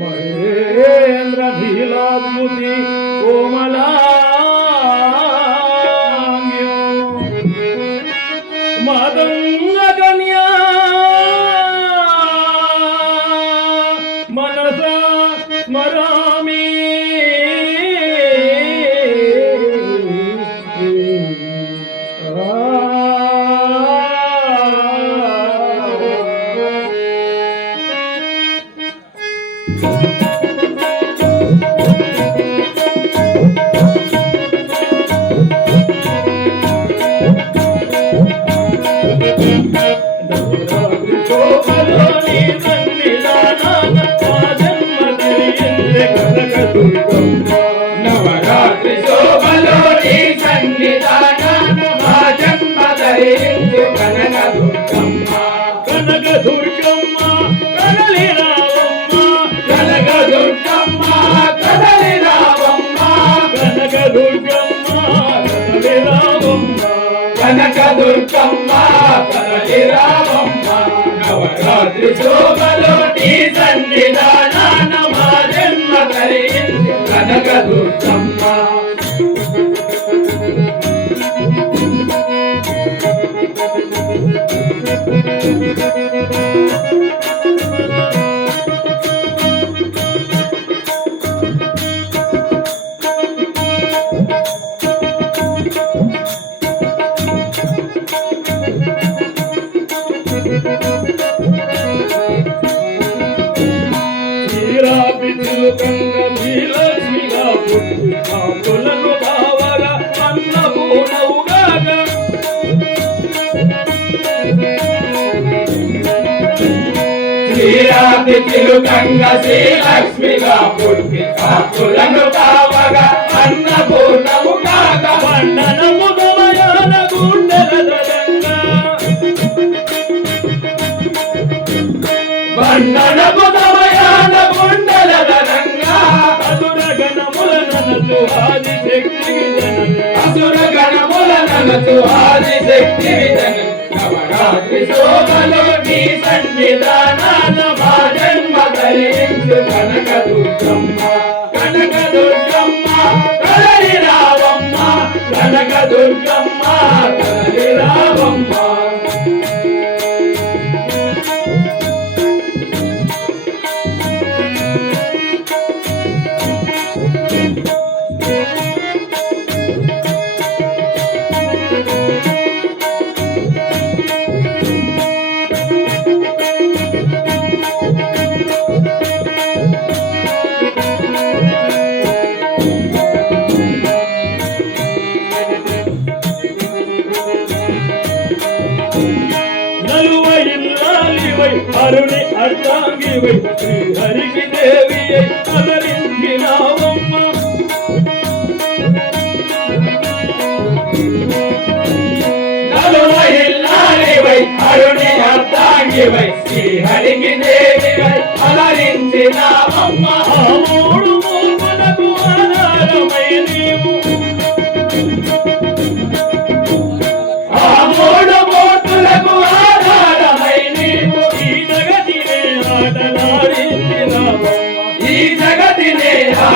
మహేంద్ర భీలాద్భుతి కోమలా దుర్గమ్మ కదలి రావమ్మ నవరాత్రి శోభలోని సన్నిధానాన మా జన్మ కలిగి కనక దుర్గమ్మ పుట్టి కాపులను బావగా అన్నపూర్ణవుగాక శ్రీరాతి గణముల ఆది శక్తి విజన నవరాత్రి శోభలో నీ సన్నిధానాన మా జన్మ ధరించు కనక దుర్గమ్మ కరుణి అరుణి అర్ధాంగివై శ్రీహరికి దేవియై అవరించినావమ్మ నలువైల్లాలివై అరుణి అర్ధాంగివై శ్రీహరికి దేవి అలరించినావమ్మ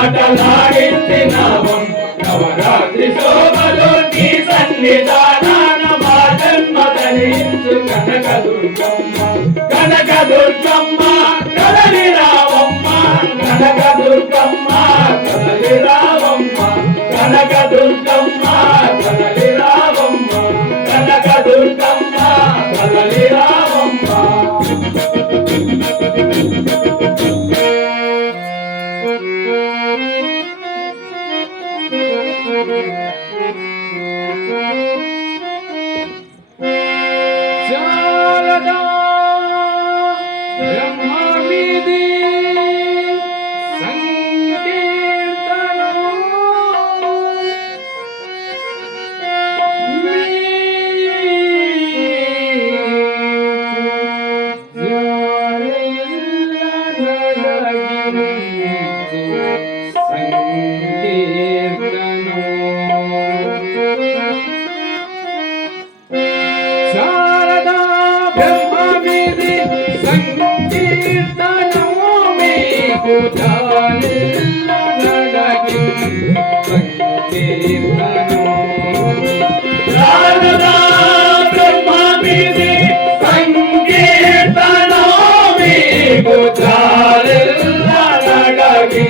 ఆటలాడించినావం నవరాత్రి శోభలో నీ సన్నిధానాన మా జన్మ ధరించు కనక దుర్గమ్మ కనక దుర్గమ్మ కదలి రావమ్మ. కనక దుర్గమ్మ కదలి రావమ్మ. కనక దుర్గమ్మ కదలి సంకీర్తనము మీకు చాలిల్ల నడగి సంకీర్తనము శారదా బ్రహ్మమిది సంకీర్తనము మీకు చాలిల్ల నడగి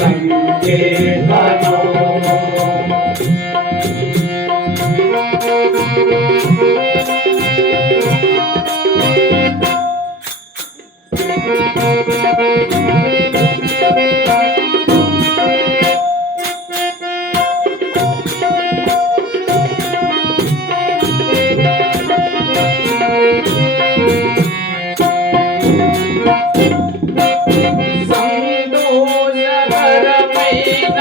సంకీర్తనము సంతోషకరమైన సంకీర్తనము సంతోషకరమైన సంకీర్తనం సంతాపమనగించు సంకీర్తనము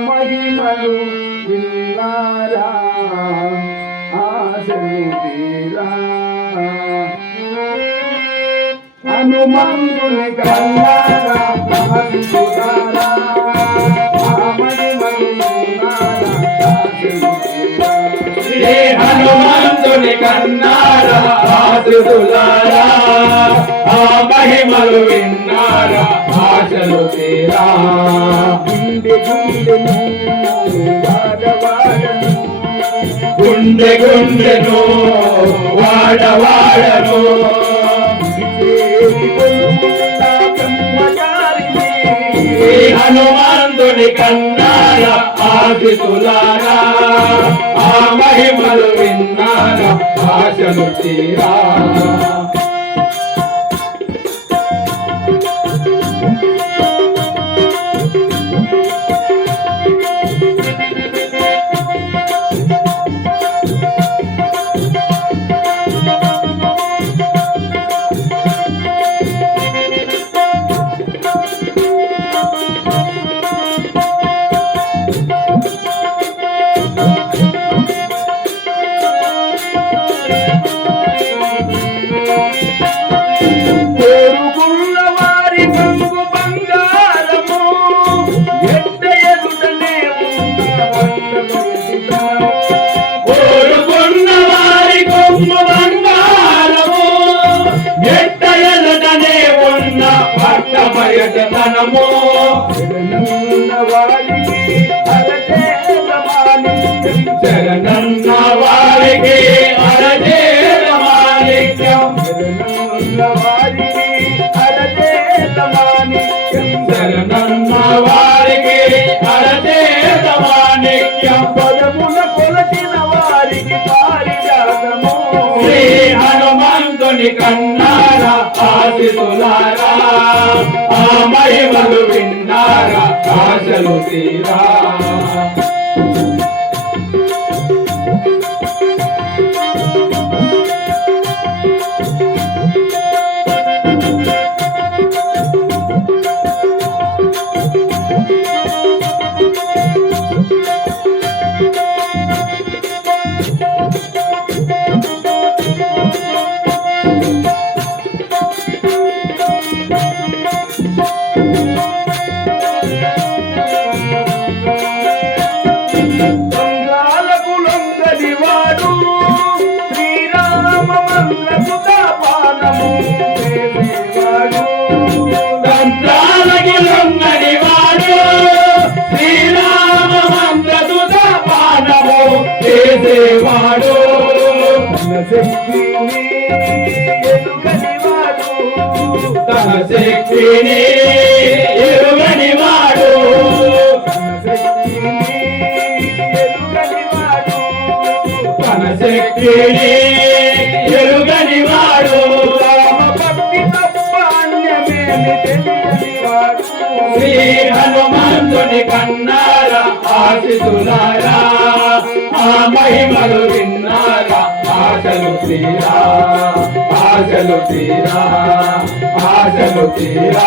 మహిమలు విన్నారా? ఆశలు తీరా హనుమంతుని కన్నారా మహిమలు విన్నారా? ఆశలు తీరా శ్రీ హనుమంతుని కన్నారా ఆశుతులారా. ఆ మహిమలు విన్నారా ఆశలు తీరా. గుండె గుండెను వాడవాడను గుండె గుండెను వాడవాడను శ్రీ హనుమంతుని కన్నారా ఆశుతులారా ఆ మహిమలు విన్నారా భాషలు తీరా పట్ట జగనన్న వారికి అరచేత మాణిక్యం. జగనన్న వారికి అరచేత మాణిక్యం పదమున కొలచిన వారికి పారిజాతము శ్రీ హనుమంతుని కన్నారా ఆశితులారా. మహిమలు విన్నారా? ఆశలు తీరా. శక్తిని ఎరుగని వాడు. తన శక్తిని ఎరుగని వాడు. తన శక్తిని ఎరుగని కన్నారా ఆశితులారా ఆ మహిమలు విన్నారా? ఆశలు తీరా ఆశలు తీరా ఆశలు తీరా.